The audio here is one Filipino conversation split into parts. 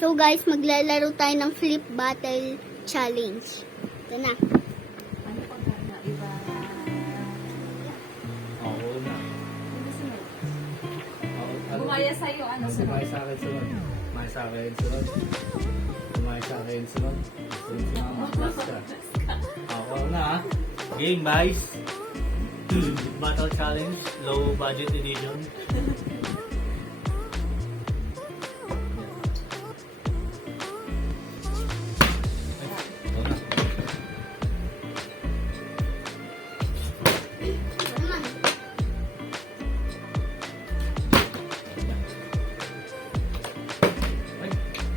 So guys, maglalaro tayo ng flip battle challenge. Ito na. Ano pa ba na iba? Oo na. Ano sunod? Ano? Bumaya sa'yo, ano sunod? Sumay sa akin sunod. Sumay sa akin sunod. Sumay sa akin sunod. Sunod last ka. Ako na ah. Game guys. Battle challenge. Low budget edition.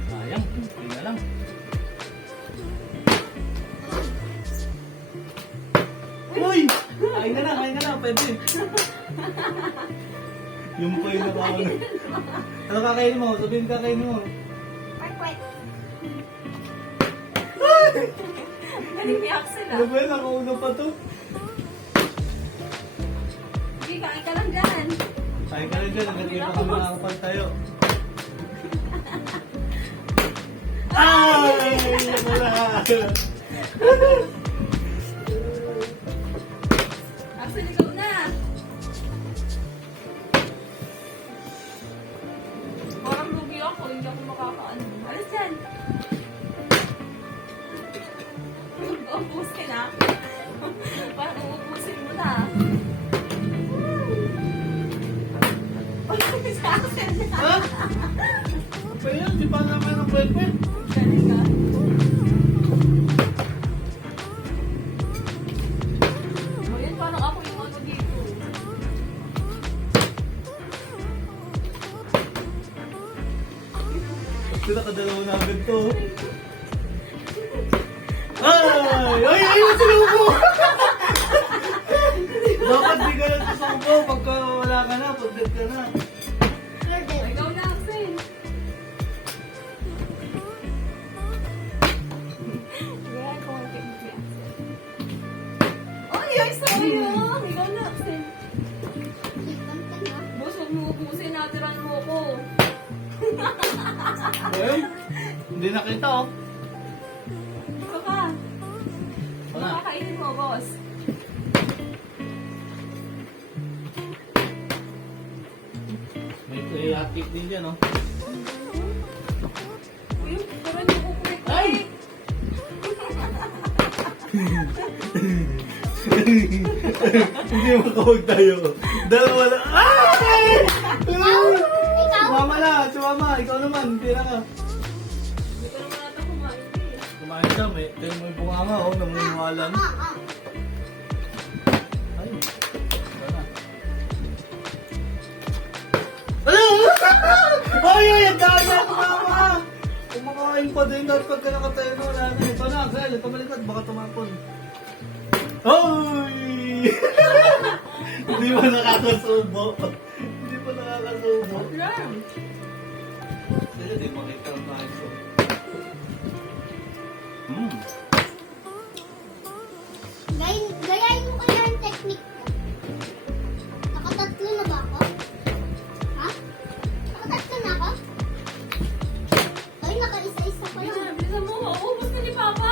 Sayang. Hindi na lang. Uy! Kain ka na, pwede. Yung po yung nakauna. Ano kakainin mo? Sabihin kakainin mo. Kwek-kwek. Galing ni Axel Ano ah. ba yun? Nakauna pa to. Sige, kain ka lang dyan. Kain ka na dyan. Hanggang di pa kami nakakapal tayo. Ay! Yan wala. Axel, ikaw na. Parang lugi ako, hindi ako makakaano. Alis dyan. Uubusin ah. Parang uubusin mo na. Si Axel na. Ha? Apa yan? Di pa naman ang pwede. Galing ah. O yan, parang ako yung ano dito. Pinakadalawa na agad to. Ay! Ay! Ay! Sinubo! Dapat di ka lang susubo pagka wala ka na, pag dead ka na. You're dead. Ikaw na, Axel. Yan, kumain si Axel. Ay, ay, sayang! Ikaw na, Axel. Ikanta na. Boss, huwag mo ubusin, natiran mo ko. Well, hindi nakita oh. Ikaw ka. Wala. Makakainin mo, boss. May hotcake din dyan oh. Uy, parang yung kukulit. Ay! Hindi makawag tayo. Dalawa na. Ay! Ikaw? Sumama na, sumama. Ikaw naman, tira ka. Hindi ko naman ata kumain eh. Kumain ka, may bunganga oh, namumuhalan. Ay, ito na. Ano? Ay, ay, ang daya, tumama! Kumakain pa din, dapat pagka nakatayo na wala na. Ito na, Axel, ito malikot, baka tumapon. Ay! Hindi pa nakakasubo. Hindi pa nakakasubo. Ram! Sige, di makita ang kaso. Gayahin mo kaya ang technique ko. Nakatatlo na ba ako? Ha? Nakatatlo na ako? Ay, nakaisa-isa pa lang. Bilisan mo, maubos na ni Papa.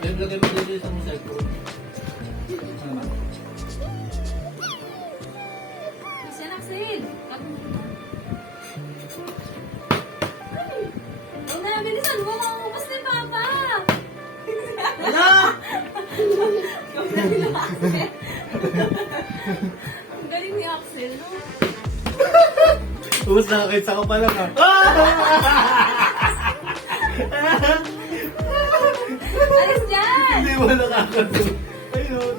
Then, lagay mo din sa musay ko. Ano? Kasi yan, Axel. Ay! Huwag na, bilisan mo, maubos ni Papa. Ano? Ang galing ni Axel. Ang galing ni Axel, no? Ubus na kahit sa ko pa lang ah. Alis dyan! Hindi ba nakakasubo? Ayun,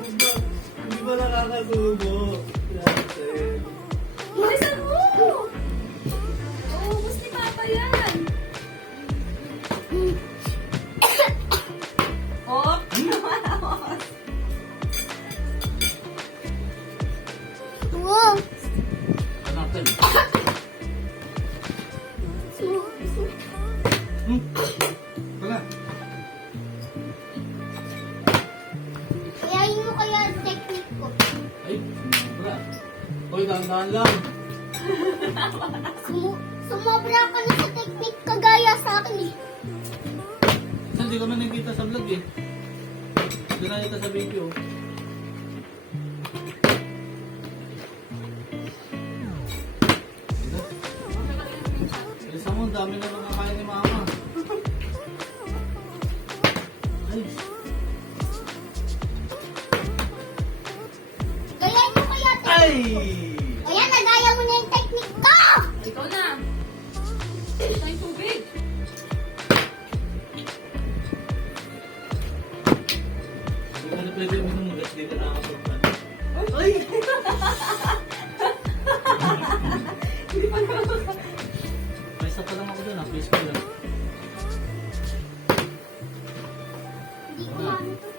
hindi ba nakakasubo? Grabe. Bilisan mo! Maubos ni Papa yan. Hop! Wow! Hanapin. Wala. Gayahin mo kaya ang technique ko. Ay, wala. Hoy, dahan-dahan lang. Sumobra ka na sa technique kagaya sa akin. kami nagkita sa vlog eh. Hindi na kita sa video. Bilisan mo, ang dami na nakakain ni mama. Ay, Kaya nyo kaya ito. ay! Kaya nagaya mo na yung technique ko! Ikaw na. Ito yung tubig. Hindi ka na pwede uminom ng gas, di ka nakakapagpan. Ay! Hindi pa naman. May isa pa lang ako dun, please ko lang. Hindi ko ano to.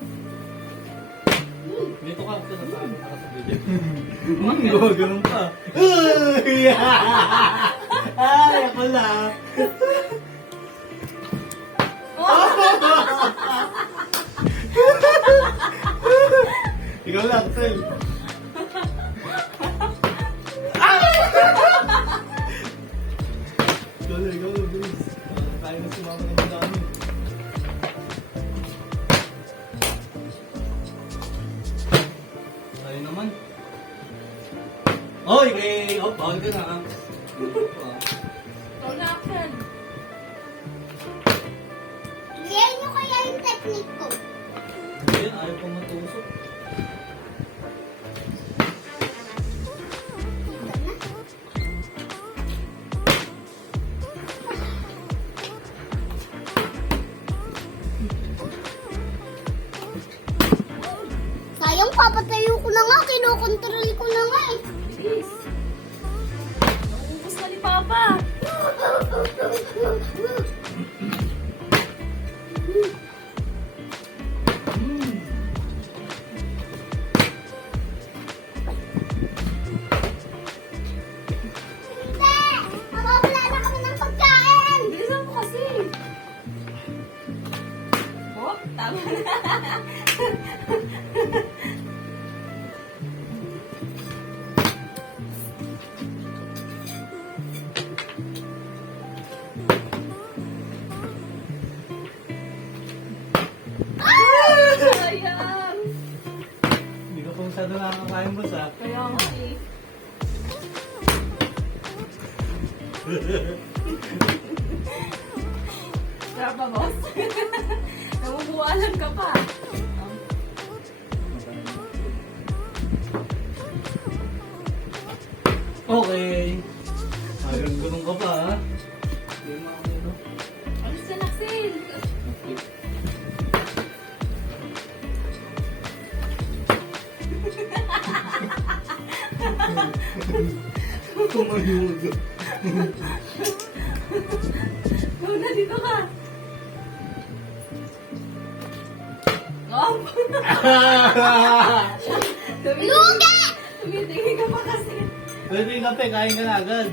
Dito ka, ito na sa video. Gawa ganun pa. Ay! Ay, ako lang. Ikaw lang, Tel. Ikaw lang, bilis. Tayo na sumama ng dami. Tayo naman. Oy, bawal ka na. Ikaw na, Axel. Kaya nyo kaya yung technique ko. Hindi, ayaw pang matusok. Diba na? Sayang, papatayo ko na nga. Kinokontrol ko na nga eh. Bilis. Naubos na ni Papa. Hindi! Mawawala na kami ng pagkain! Bilisan mo kasi. Oh, tama na. Sayang. Hindi ka pa masyado nakakain, boss, ha? Kaya nga eh. Sarap ba, boss? Namumuwalan ka pa. Okay. Hanggang ganun ka pa, ha? Hindi mo ako, no? Alis ka, Axel. Tumayudo. Luna, dito ka. Oh! Lugi! Tumitingin ka pa kasi. Pwede yung kape, kain ka na agad.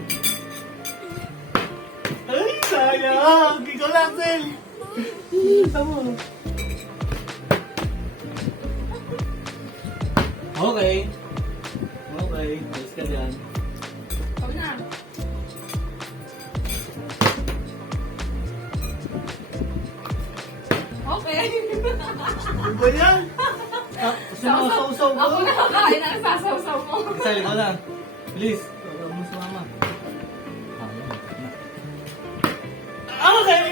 Ay, sayang! Ikaw lang, Sel! Kita mo. Okay. Okay, alis ka dyan. Ikaw na. Okay. Ano ba yan? Sinasawsaw ko. Ako nakakain ang sasaw-saw mo. Sel, ikaw lang. Please, tawag mo sa mama. Okay!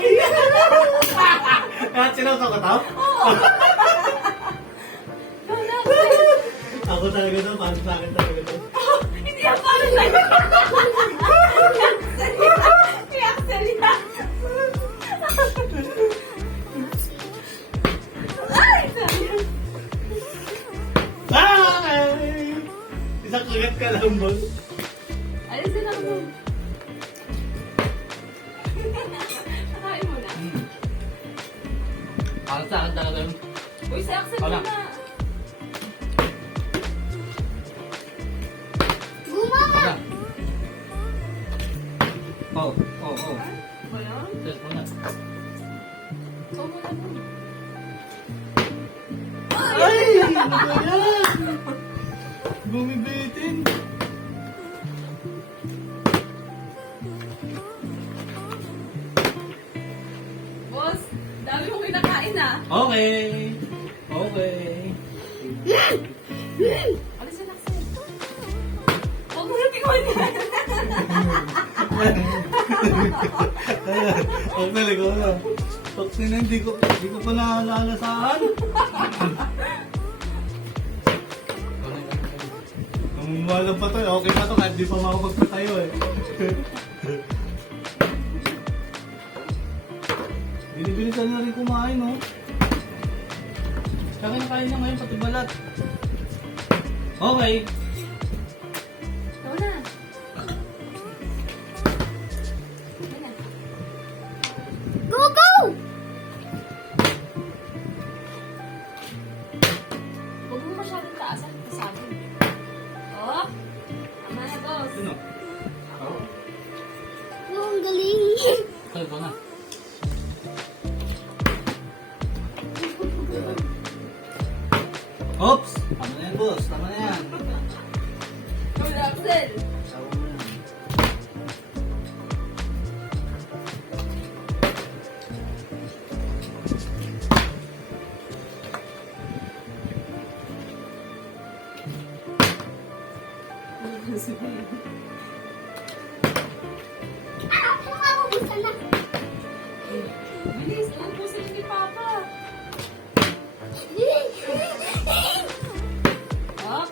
At sinawsaw ka tao? Ikaw na, Axel. Ako talaga to, para sa akin talaga to. Hindi ako para sa'yo. Si Axel yan. Ay, sayang. Bye! Isang kagat ka lang, boss. Alisin na mo. Nakain mo na. Para sa akin talaga yun. Uy, si Axel Wala. na. Gumawa! Tara. Oh, oh, oh. Ba yan? Sel, muna. Ikaw muna mo. Ay! Ano ba yan? Bumibitin. Boss, dami mong kinakain na. Okay. Okay. Alisin, Axel. Huwag mo na tingnan yan. Axel, ikaw na. Toxin na, hindi ko pa naalala saan. Namumuhalang pa to eh. Okay pa to kahit di pa makapagpatayo eh. Binibilisan na rin kumain, no? Tsaka nakain na ngayon, pati balat. Okay. Ikaw na. Ayan na. Go, go! Huwag mo masyadong taasan. Sabi. Oh. Tama na, boss. Sino? Ako? Oh, ang galing. Ito na. Oops! Tama na yan, boss. Tama na yan. Ikaw na, Axel. Sawa mo yan. Ah, nakakabusan na. Bilis, ubusin ni Papa. Oh.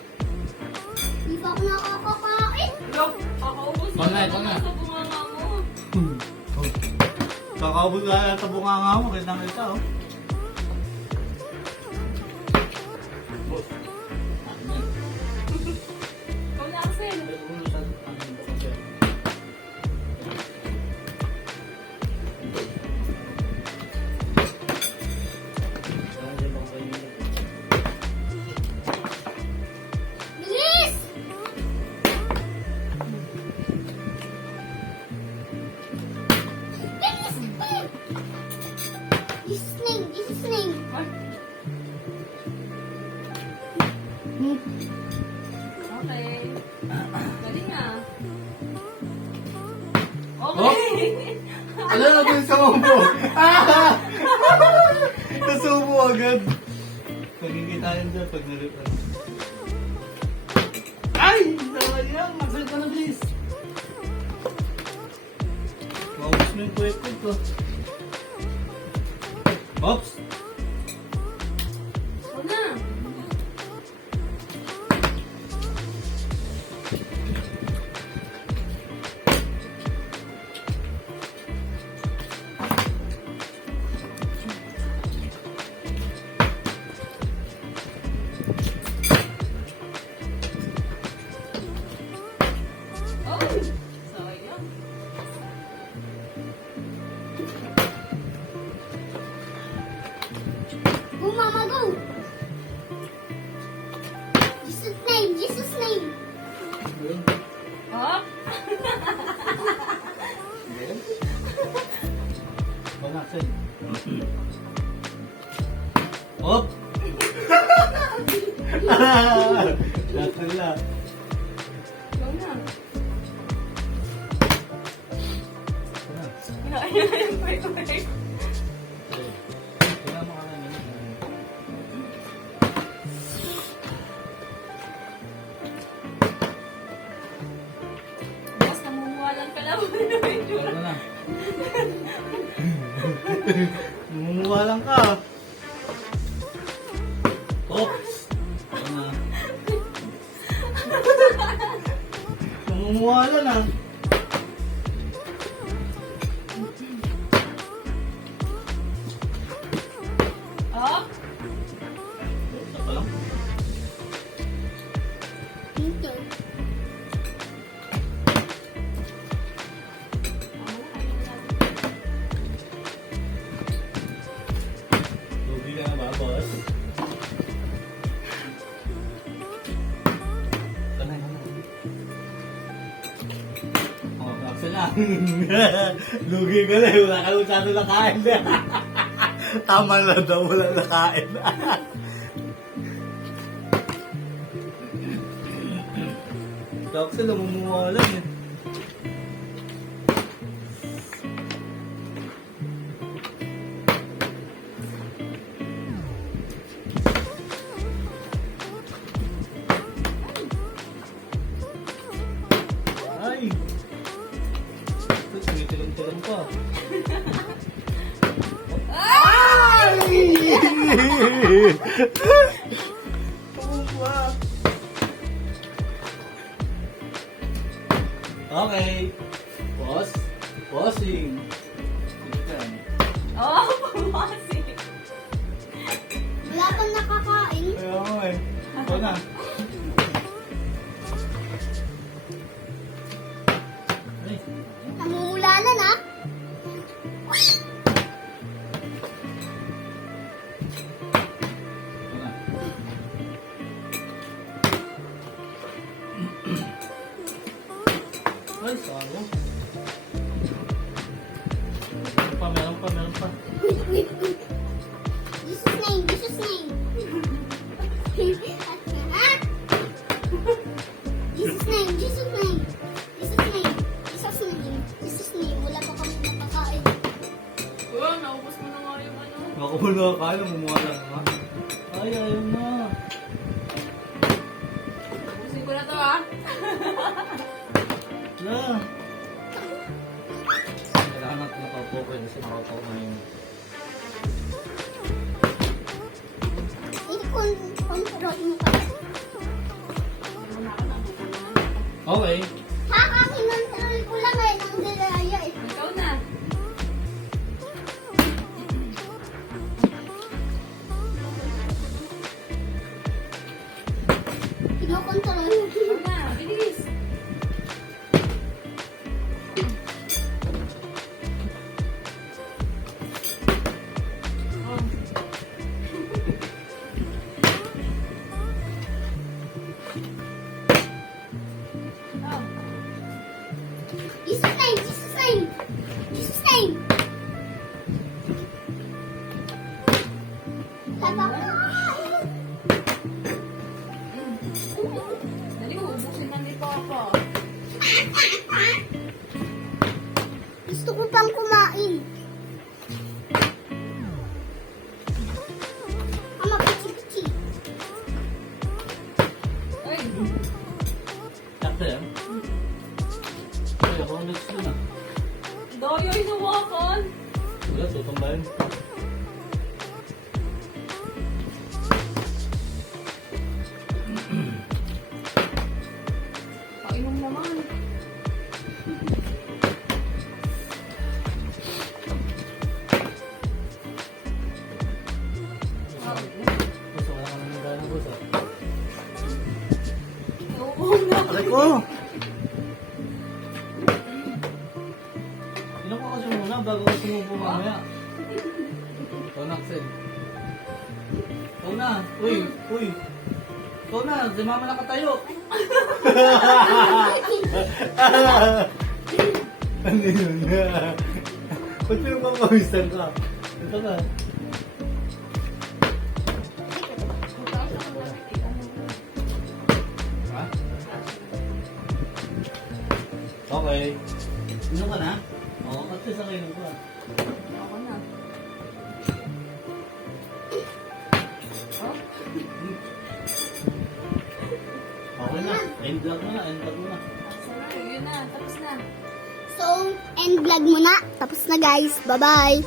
Hindi pa ako nakakakain. Look, kakaubusin Ito na, ka ito na. sa bunganga mo. Kakaubos na lang sa bunganga mo. Kitang kita, oh. Boss. Akin na. Ikaw na, Axel. Pwede mo na siya. Akin na siya. Bilis! Bilis! This is name, this is name. Ay, okay. Galing ah. Okay. Ano na din sa mambo? Nasubo agad. Pagkikitayan dyan pag naripan. Ay! Dawal yan! Magsal ka na, bilis! Maubos mo yung kwet-kwet ko. Oops! Ikaw na. Oh, sayang. Go, mama, go! Jesus name, Jesus name. Oh, Wala, Axel. Op! Axel na. ikaw na. Wala. Wait. Wala mo ka na. Boss, namumuwalan ka lang. Wala na. Mumuha lang ka. Oops! Wala na. Namumuha lang ah. Oh, Isa pa lang. Dito. Lugi ka na ba, boss? Kanay mo. Oh, Axel na. Lugi ka na. Wala ka masyado nakain. Tama na daw. Wala nakain. Axel, namumuha lang eh. Tumumba. Okay. Pause. Pausing. Yan. Oh, pumasik. Wala pang nakakain. Kaya nga eh. Ito na. Ay. Namumulanan ah. Ito na. Ay, sayang. Meron pa. Jesus name, Jesus name. Ah! Jesus name, Jesus name. Jesus name, Jesus name. Jesus name, wala pa kami nakakain. Oh, naubos mo na nga yung ano. Ako mo na kaya, mumuha lang ha. Ay, ayaw na. Ubusin ko na to ah. Na. Kailangan natin nakapokay kasi nakapok na yun. Control mo pa. Okay. Kakakinontrol ko lang eh, ng dilaya eh. Ikaw na. Kinokontrol. Ikaw na. Bilis. Oh. Oh. Jesus name, Jesus name. Jesus name. Tama ko. Dali, ubusin na ni Papa. Gusto ko pang kumain. Ama, pichi-pichi. Ay, Sakto yan. Ay, ako ang next na. Doyo inuwakan. Wala, tutumbayin. Painom naman. Gusto, wala ka naman gana, gusto. Oo na. Aray ko! Inom ko kasi muna bago ko sumubo mamaya. Ikaw na, Axel. Ikaw na. Uy! Ikaw na, si mama nakatayo. Ano yun? Ba't pinagpapawisan ka? Ito ka. Ha? Okay. Inom ka na? Oo, at least ako inom ka. Ako na. Oh, Okay na. End vlog mo na. sana. Yun na. Tapos na. So, end vlog muna. Tapos na guys. Bye-bye.